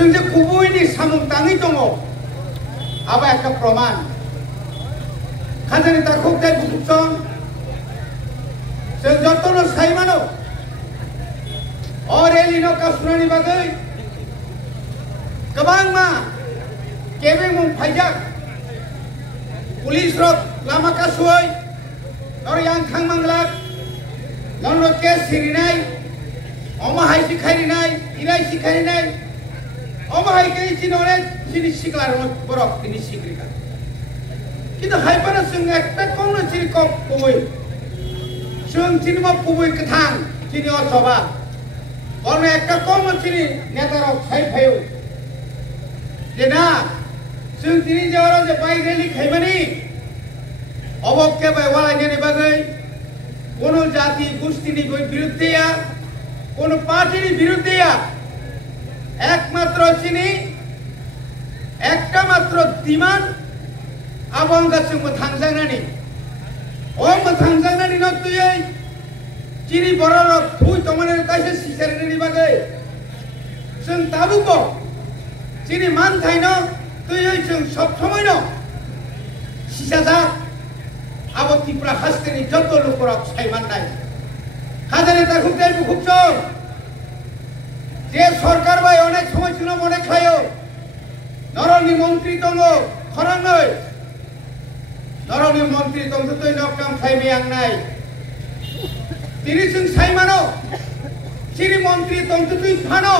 जों जे गुबैनि सामुं दाङै दङ आबा একটা প্রমাণ খাজানি তার খুব তাই বুঝছন जों जतनो साइमानो और एलिनो का सुनानि बागै गोबां मा केबे मुं फाइजाक पुलिस रक लामा का सुय नर यां खां मांगलाक नर केस सिरिनाय अमा हाय सिखारिनाय इराय सिखारिनाय अमा हाय के चिनोरे जिनि सिखलार बरक तिनि सिग्रिका किन्तु हायपाना जों एकटा कोनो चिरि कप कय जों चिनिमा पुबै कथां चिनि अथवा बरनो एकटा कोनो चिनि नेतारक साइफायौ जेना जों दिनै जावराव जे बाइक रैली खायमानि अबक्के बाय वालायनायनि बागै कोनो जाति गोष्ठीनि बिरुद्धेया कोनो पार्टीनि बिरुद्धेया एकमात्र चिनि একটা মাত্র দিমান আবঙ্গাসে মথাংজাংনানি ও মথাংজাংনানি নতুই চিনি বড়র ফুই তমনের কাছে সিসারনি বাগৈ जों তাবুকো চিনি মান থাইন তুই जों সব সময় ন সিসাজা আবো ত্রিপুরা হাসতেনি যত লোকরক সাইমান নাই হাজারে তা খুব যাইবো খুব চল যে সরকার ভাই অনেক সময় ছিল মনে খায়ও নরনি মন্ত্রী দঙ্গ খরাঙ্গই নরনি মন্ত্রী দঙ্গ তুই নকটাম খাইবে আং নাই তিনি जों সাইমানো চিনি মন্ত্রী দঙ্গ তুই ফানো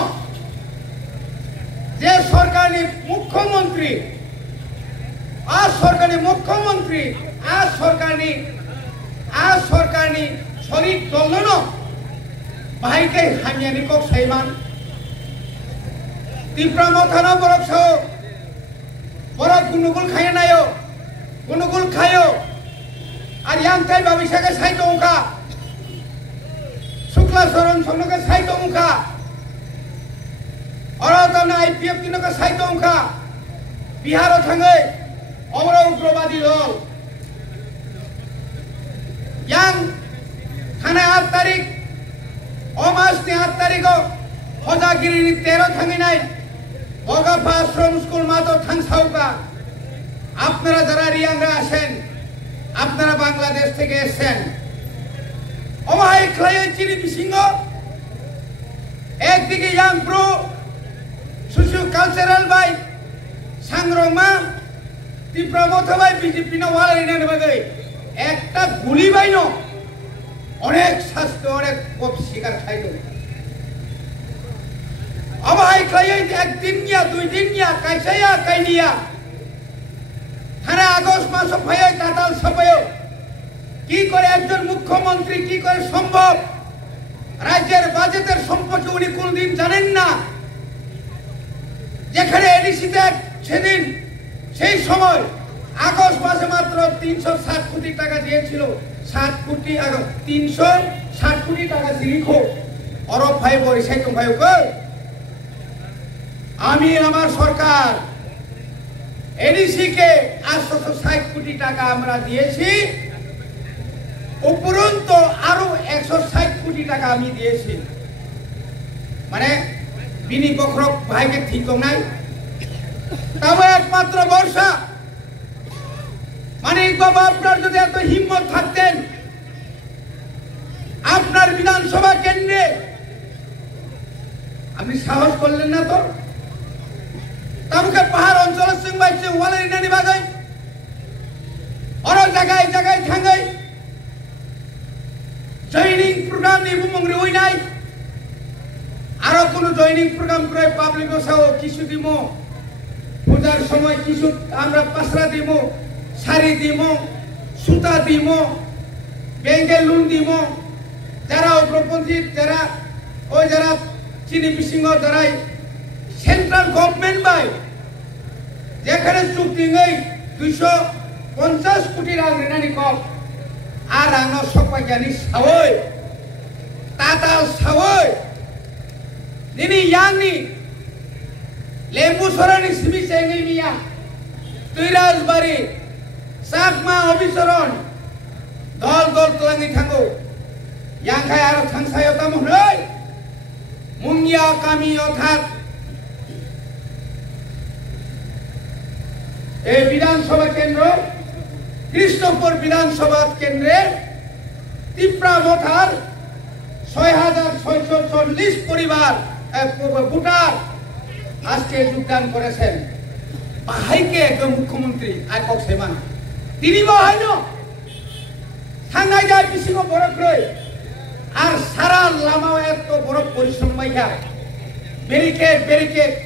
যে সরকারি মুখ্যমন্ত্রী সরকারি শরীর দলন বাহাইকে হামিয়ানি কক সাইমান ত্রিপুরা মথানো বরক সহ বরক গুনুগুল খায় নাयो গুনুগুল খায়ো আর ইয়াংকাই বাবিসাকে সাইতো উখা শুক্লা শরণ সঙ্গকে সাইতো উখা অরাতনা আইপিএফ তিনকে সাইতো উখা বিহারও থাঙ্গে অমর উগ্রবাদী দল ইয়াং থানা 8 তারিখ অমাসনি 8 তারিখ হজাগিরি 13 থাঙ্গে নাই বগাফা আশ্রম স্কুল মাতো থাংসাউকা আপনারা যারা রিয়াংরা আসেন আপনারা বাংলাদেশ থেকে এসেছেন অমাই খায় চিনি বিসিংহ একদিকে ইয়াং প্রো সুসু কালচারাল বাই সাংরমা ত্রিপুরা মথাবাই বিজেপি না ওয়ালাইনার বাগৈ একটা গুলি বাইন অনেক শাস্তি অনেক কোপ শিকার খাইল अबाई खाय একদিন নিয়া দুই দিন নিয়া কাইসায়া কাইনিয়া থানা আগস্ট মাস ফায় কাটাল সবাই কি করে একজন মুখ্যমন্ত্রী কি করে সম্ভব রাজ্যের বাজেটের সম্পর্কে উনি কোনদিন জানেন না যেখানে এডিসিতে সেদিন সেই সময় আগস্ট মাসে মাত্র 360 কোটি টাকা দিয়েছিল 7 কোটি 360 কোটি টাকা দিলিখো অরব ভাই বরিসাই তো ভাই কই আমি আমার সরকার এডিসি কে 860 কোটি টাকা আমরা দিয়েছি উপরন্তু আরো 160 কোটি টাকা আমি দিয়েছি মানে বিনি বখরক ভাইকে ঠিক নাই তবে একমাত্র বর্ষা মানে বাবা আপনার যদি এত হিম্মত থাকতেন আপনার বিধানসভা কেন্দ্রে আপনি সাহস করলেন না তো তামুকে পাহাড় অঞ্চল সিং বাইছে ওয়ালাইনানি বাগৈ অর জায়গায় জায়গায় থাঙ্গৈ জয়নিং প্রোগ্রাম নিবু মংরি ওই নাই আর কোন জয়নিং প্রোগ্রাম করে পাবলিক বসাও কিছু দিমো পূজার সময় কিছু আমরা পাসরা দিমো শাড়ি দিমো সুতা দিমো ব্যাংকে লোন দিমো যারা অগ্রপন্থী যারা ওই যারা চিনি বিসিংহ যারাই সেন্ট্রাল গভর্নমেন্ট বাই যেখানে চুক্তি নেই 250 কোটি রাং রেনানি কম আর আনো সপাইজানি সাওই টাটা সাওই দিনি ইয়াংনি লেম্বু সরানি সিবি চেঙ্গি মিয়া তুইরাজবাড়ি চাকমা অবিচরণ দল দল তলাঙ্গি থাঙ্গো ইয়াংখাই আর থাংসায় তামহৈ মুঙ্গিয়া কামি অর্থাৎ এই বিধানসভা কেন্দ্র কৃষ্ণপুর বিধানসভা কেন্দ্রের তিপ্রা ভোটার ৬,৬৪০ পরিবার ভোটার আজকে যোগদান করেছেন। বাহাইকে একদম মুখ্যমন্ত্রী আইকক সেমান তিনি বাহাইন থাঙ্গাই যায় বিশিং বরফ্রই আর সারা লামাও এত বড় পরিশ্রম মাইয়া ব্যারিকেড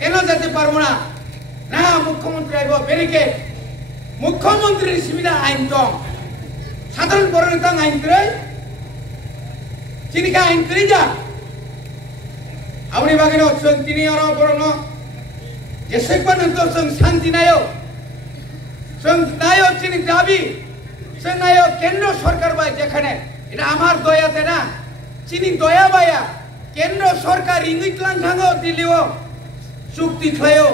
কেন যেতে পারবো না? না মুখ্যমন্ত্রী আইব ব্যারিকেড মুখ্যমন্ত্রীর সুবিধা আইন দম সাধারণ বড় নেতা আইন করে চিনিকা আইন করে যা আপনি বাকি তিনি আরো বড় যেসেকবার শান্তি নায়ক চিনি দাবি নায়ক কেন্দ্র সরকার বাই যেখানে এটা আমার দয়াতে না চিনি দয়া বায়া কেন্দ্র সরকার ইঙ্গিত লাঙ্ঘাঙ্গ দিলেও চুক্তি খায়ও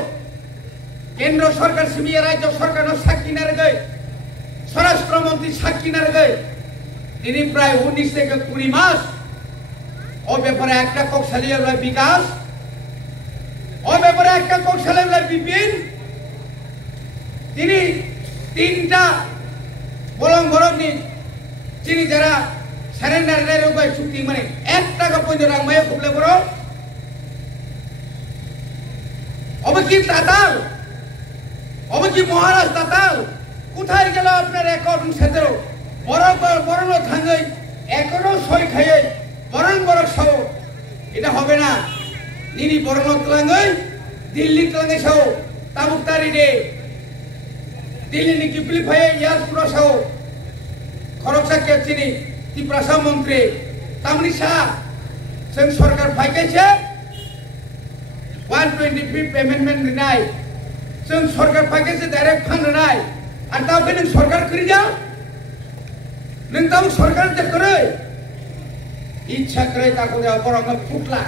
কেন্দ্র সরকার সিমিয়া রাজ্য সরকার সাক্ষী না রে স্বরাষ্ট্রমন্ত্রী সাক্ষী না রে তিনি প্রায় 19 থেকে 20 মাস ও ব্যাপারে একটা কৌশলী বিকাশ ও ব্যাপারে একটা কৌশলী বিপিন তিনি 3টা বলং বরংনি তিনি যারা সারেন্ডার রে চুক্তি মানে 1 টাকা পর্যন্ত রাখমায় খুবলে বড় অবকি তাতাল অবকি মহারাজ তাতাল কোথায় গেল আপনার অ্যাকাউন্ট সেদের বরণ থাঙ্গাই এখনো সই খাইয়ে বরং সাও এটা হবে না নিনি বরণ তলাঙ্গাই দিল্লি তলাঙ্গাই সাও তাবুকতারি রে দিল্লি নি কিপলি ফায়ে ইয়ারপুর সাও খরকসা কে চিনি ত্রিপুরা মন্ত্রী তামনি শাহ जों सरकार फाइकाइसे 125 पेमेन्टमेन्ट होनाय जों सरकार फाइकाइसे डाइरेक्ट फान्ड होनाय आरो दा बे नों सरकार करिजा नों दा सरकार ते करे इच्छा करे दा को बरंग फुटला